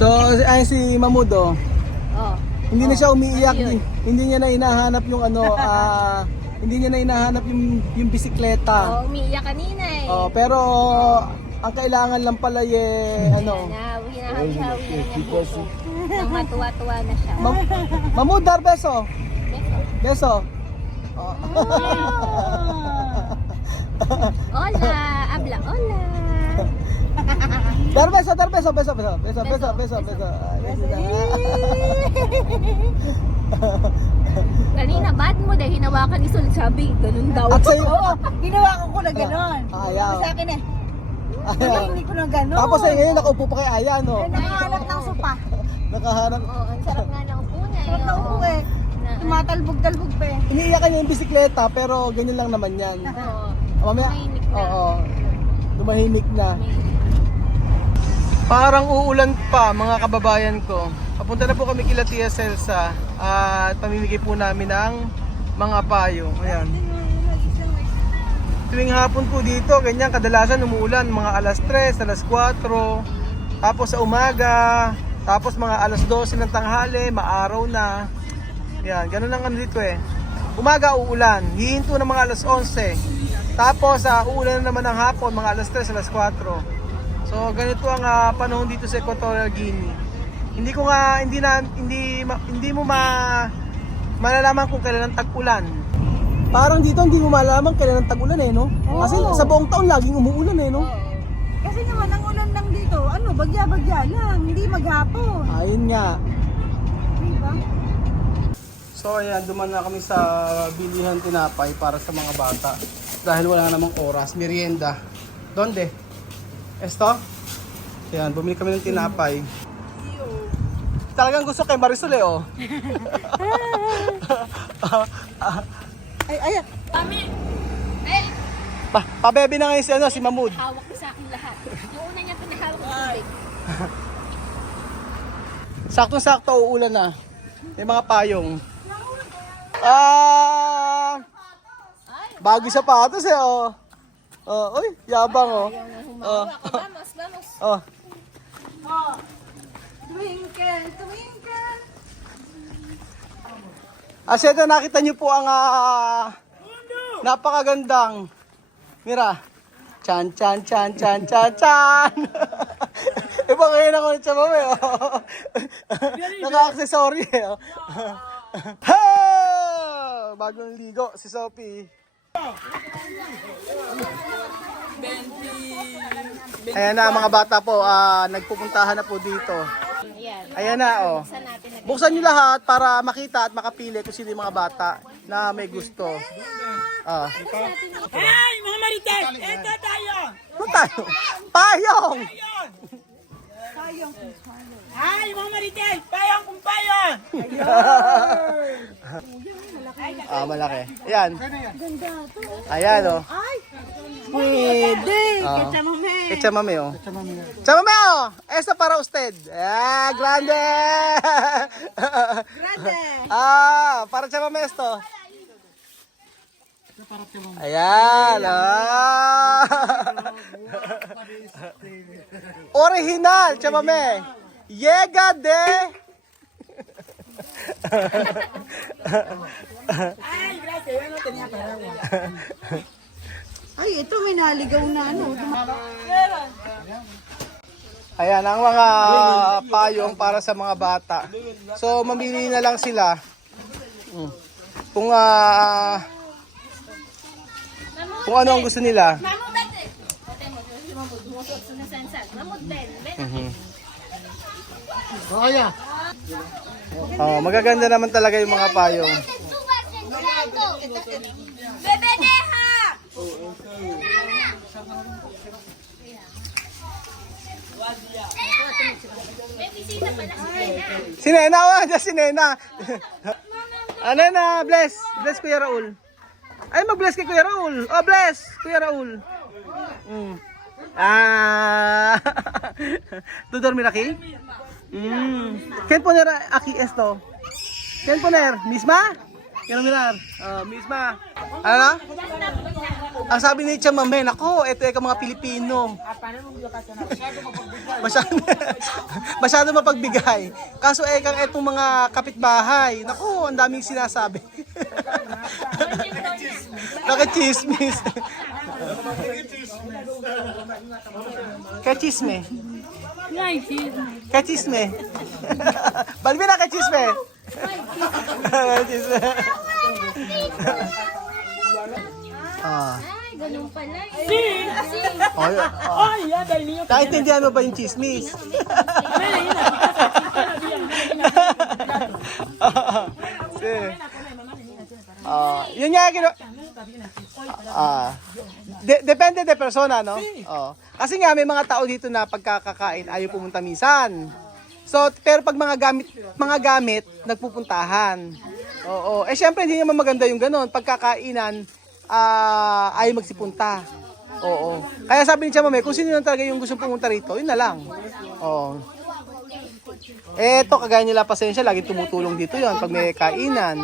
So, ay si Mamudo. Oh. Hindi na siya umiiyak, Ayun. hindi niya na hinahanap yung ano, hindi niya na hinahanap yung bisikleta. Oh, umiiyak kanina eh. Oh, pero ang kailangan lang pala ano. Hinahawi-hawi na niya buko. Nang matuwa-tuwa na siya. Mamudar beso. Beso. Oh. Hola, habla, hola. Dar beso, beso, beso, beso, beso, beso, beso, beso. Kanina, bad mo dahil hinawakan ni Sol. Sabi, ganun daw. At sa'yo, Oo, ginawa ko na gano'n. Ayaw. Sa akin eh. ayaw. Hindi ko na gano'n. Tapos ngayon nakaupo pa kay Aya, no? Nakahanap ng sopa. Nakahanap. Oo, ang sarap nga ng upo niya. Sarap na upo eh. Tumatalbog-talbog pa eh. Iniiyakan niya yung bisikleta, pero ganyan lang naman yan. Oo. Mamaya, Tumahimik na. oo. Tumahimik na. Parang uulan pa mga kababayan ko. Papunta na po kami kila Tia Celsa at pamimigay po namin ng mga payo. Ayan. Tuwing hapon po dito, ganyan kadalasan umuulan mga alas 3, alas 4, tapos sa umaga, tapos mga alas 12 ng tanghali, maaraw na. Yan, ganun ang ano dito eh. Umaga uulan, hihinto ng mga alas 11. Tapos uulan na naman ng hapon, mga alas 3, alas 4. So ganito ang panahon dito sa Equatorial Guinea. Hindi ko nga hindi mo malalaman kung kailan ang tag-ulan. Parang dito hindi mo malalaman kailan ang tag-ulan eh, no? Kasi sa buong taon laging umuulan eh, no? Kasi naman ang ulan lang dito, bagya-bagya lang, hindi maghapon. Ayun nga. Diba? So ayan, duman na kami sa bilihan tinapay para sa mga bata. Dahil wala namang oras, merienda. Donde? Esto? Ayan, bumili kami ng tinapay. Talagang gusto kay Marisol eh, oh. Ay. Kami! Eh! Pabebe na ngayon si, si Mahmoud. Hawak ko sa akin lahat. Yung una niya pinahawak ko tubig. Saktong-sakto, uulan na. May mga payong. Bagay sapatos eh, oh. Uy, yabang, oh. Vamos, vamos. Oh. Twinkle, twinkle. Ito nakita niyo po ang napakagandang. Mira. Chan, chan, chan, chan, chan, chan. Iba ngayon ako ng tsama mo, oh. Naka-accessory, eh, oh. Ha! Bagong ligo si Sophie. Ayan na mga bata po, nagpupuntahan na po dito. Ayan na, oh. Buksan nyo lahat para makita at makapili kung sino yung mga bata na may gusto. Hey, mga marites! Ito tayo! Ano tayo? Payong! Ay, mga marites! Payong kung payong! Malaki. Ayan. Ayan, oh. Pwede. Ah. Kachamame. Kachamame, oh. Chamame, oh. Esta para usted. Grande! Grande. Para chamame esto. Ayan, Original, chamame. Llega de... Ay, ito may naligaw na ano. Ayan, ang mga payong para sa mga bata. So, mamili na lang sila. Kung ano ang gusto nila. Mamud, bete! Mamud, mumusot sa nasansan. Mamud, ben. Magaganda naman talaga yung mga payong. Bebe, deha! May bisita pala si Nena. Si Nena, si Nena. Nena, bless. Bless Kuya Raul. Ay, mag-bless kay Kuya Raul. Oh, bless, Kuya Raul. ¿Tú dormir aquí? ¿Quién poner aquí esto? ¿Quién poner? ¿Misma? Quiero mirar. Misma. Ano na? Ang sabi ni Chamame, nako, eto eka mga Pilipino. Masyado mapagbigay. Kaso ekang etong mga kapitbahay, nako, ang daming sinasabi. Nakachismis. Kachisme. Kachisme. Balbi na kachisme. Kachisme. Ah. Ay, ganun pala eh. Oh, Ay, ya, dahil niyo. naintindihan mo ba yung chismis? Yun nga depende de persona, no? Oh. Kasi nga may mga tao dito na pagkakakain ayaw pumunta minsan. So, pero pag mga gamit nagpupuntahan. Oo. Eh syempre hindi naman maganda yung ganoon, pagkakainan ayaw magsipunta. Oo. Kaya sabi ni Chamame, kung sino lang talaga yung gusto pumunta rito, yun na lang. Oo. Eto, kagaya nila Pasensya, lagi tumutulong dito yon pag may kainan.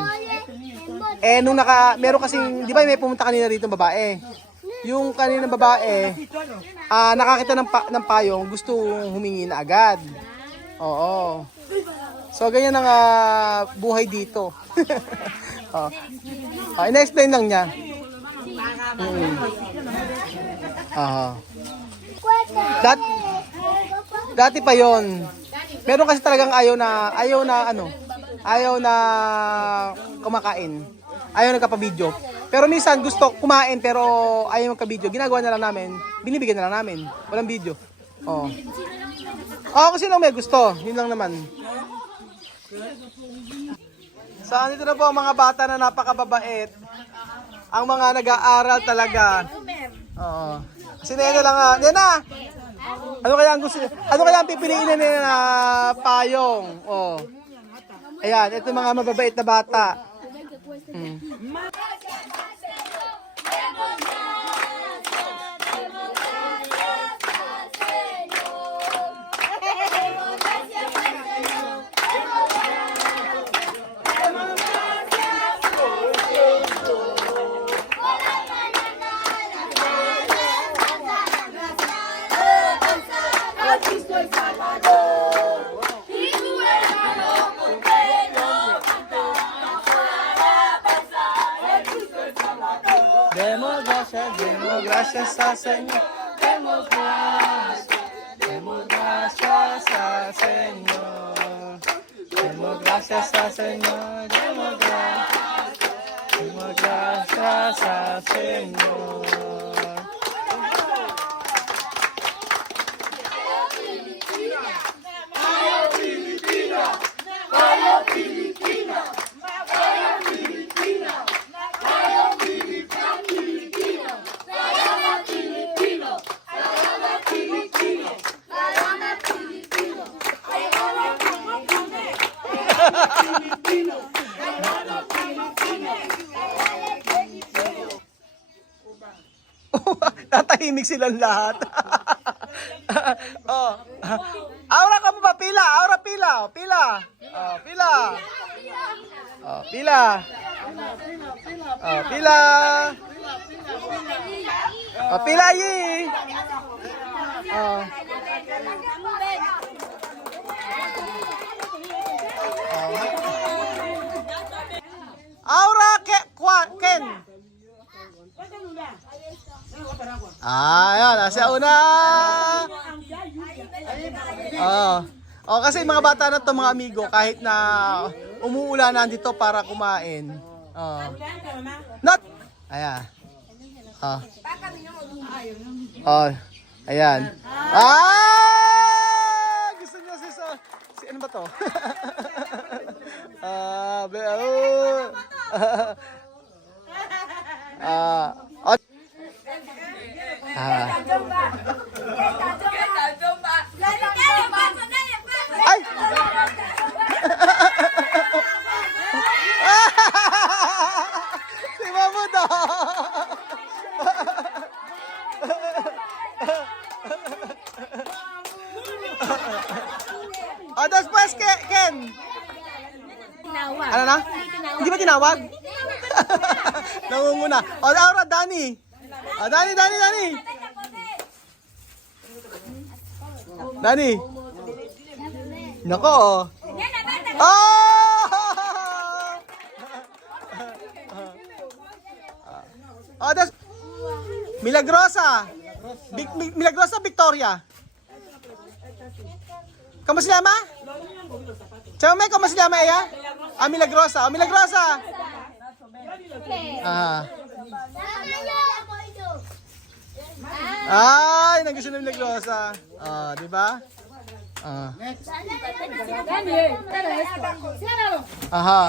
Eh, nung meron kasing, di ba may pumunta kanina rito babae? Yung kaninang babae, nakakita ng payong, gusto humingi na agad. Oo. So, ganyan ang buhay dito. Ina-explain lang niya. Dati pa yon. Meron kasi talagang ayaw na kumakain. Ayaw nagkapa-video. Pero minsan gusto kumain pero ayaw magka-video. Ginagawa na lang namin, binibigyan na lang namin. Walang video. Oh. Kasi lang may gusto. Yun lang naman. So, andito na po ang mga bata na napakababait. Ang mga nag-aaral talaga. Oo. Kasi Nena lang Nena! Ano kaya ang pipiliin na Nena na payong? Oh. Ayan, ito mga mababait na bata. Democracia sa Señor. Democracia sa Señor. Democracia sa Señor. Democracia sa Señor. Tatahimik silang lahat. Oh. Aura ka mo ba? Pila. Aura pila. Pila. Oh, pila. Oh, pila. Oh, pila. Oh, pila yi. Oh. Aura Ken. Ayan, nasa una. Kasi mga bata na to mga amigo, kahit na umuulan nandito para kumain. Not. Ayan. Ayan. Gusto niya si ano ba to? Ay! Si Mamudo! Después, Ken! Ano na? Hindi ba tinawag? Nangunguna. Aura, Dani! Ah, Dani. Dani. Nako, oh. Oh, das Milagrosa. Milagrosa Victoria. Kamu se llama? Chame, ¿cómo se llama ella? Ah, Milagrosa. Oh, Milagrosa. Ah. Ay, nagusto na Milagrosa. Ah, di ba? Ah. Aha.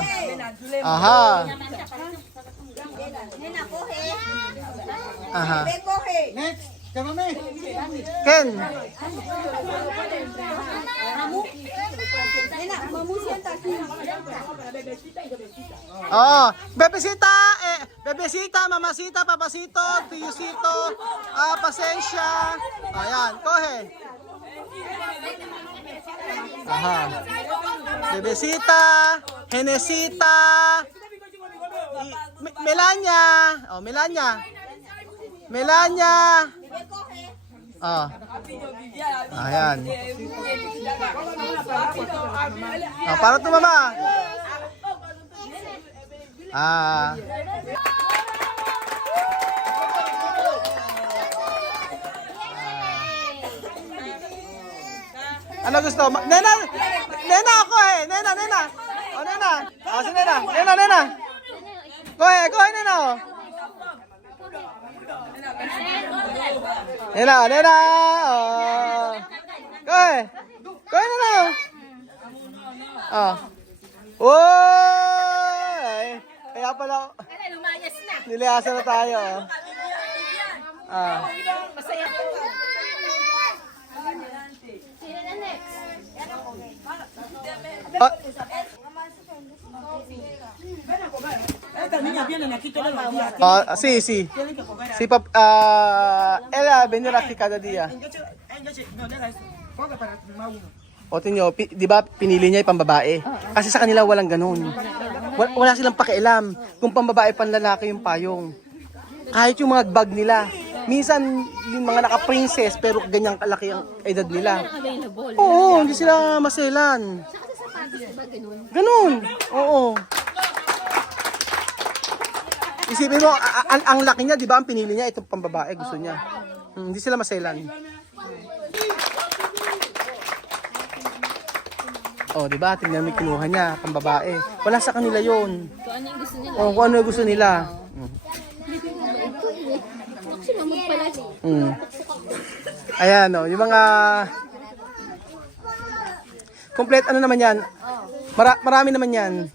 Aha. Aha. Next, Ken. Oh, bebesita, mamacita, papacito, tiyusito, pasensya. Ayan, kohe. Aha. Bebesita, Genesita, Melania. Oh, Melania. Oh. Ayan. Oh, para tumama. Ah. Ano gusto? Nena ako eh. Nena. Oh, Nena. Oh, si Nena. Nena. Go, Nena. Oh. Nena. Oh. Go, Nena. Oh. Oy! Kaya pala, Lumayas na. niliasan na tayo. Ah. Masaya ko. Sino na next? Ah, sí. Sí, ella viene aquí cada día. O tinyo, di ba pinili niya yung pambabae? Kasi sa kanila walang ganun. Wala silang pakialam kung pambabae panlalaki yung payong. Kahit yung mga bag nila. Minsan yung mga naka-princess pero ganyang kalaki ang edad nila. Oo, hindi sila maselan. Ganun. Oo. Isipin mo, ang laki niya, di ba? Ang pinili niya, itong pambabae, gusto niya. Hindi sila maselan. Oh, di ba? Tingnan mo yung kinuha niya, pambabae. Wala sa kanila yun. Kung ano yung gusto nila. Oh, kung ano yung gusto nila. Sinamot pala. Ayan, oh, yung mga... Complete, ano naman yan? Marami naman yan.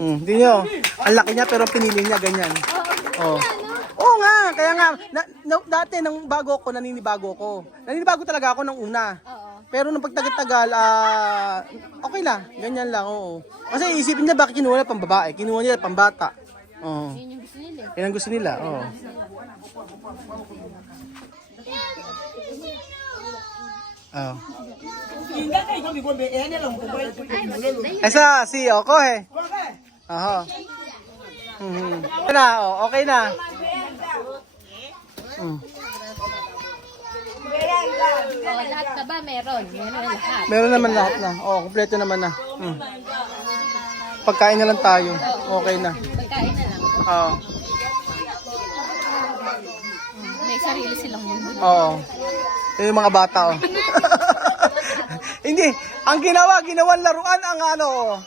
Di nyo. Ang laki niya pero pinili niya ganyan. Oh. Oo nga, kaya nga dati nang bago ko naninibago ko. Naninibago talaga ako nung una. Pero nung pagtagal-tagal okay lang, ganyan lang, oo. Kasi isipin niya bakit kinuha nila pang babae, kinuha nila pang bata. Oo. Yun yung gusto nila. Yan ang gusto nila, oo. Oh. Esa, si Oko eh. Aha. Okay na, oh, okay na. Lahat ka ba meron? Meron lahat. Meron naman lahat na. Oh, kompleto naman na. Pagkain na lang tayo. Okay na. Pagkain na lang. Oo. May sarili silang mundo. Oo. Yung mga bata, oh. Hindi. Ang ginawan laruan ang ano, oh.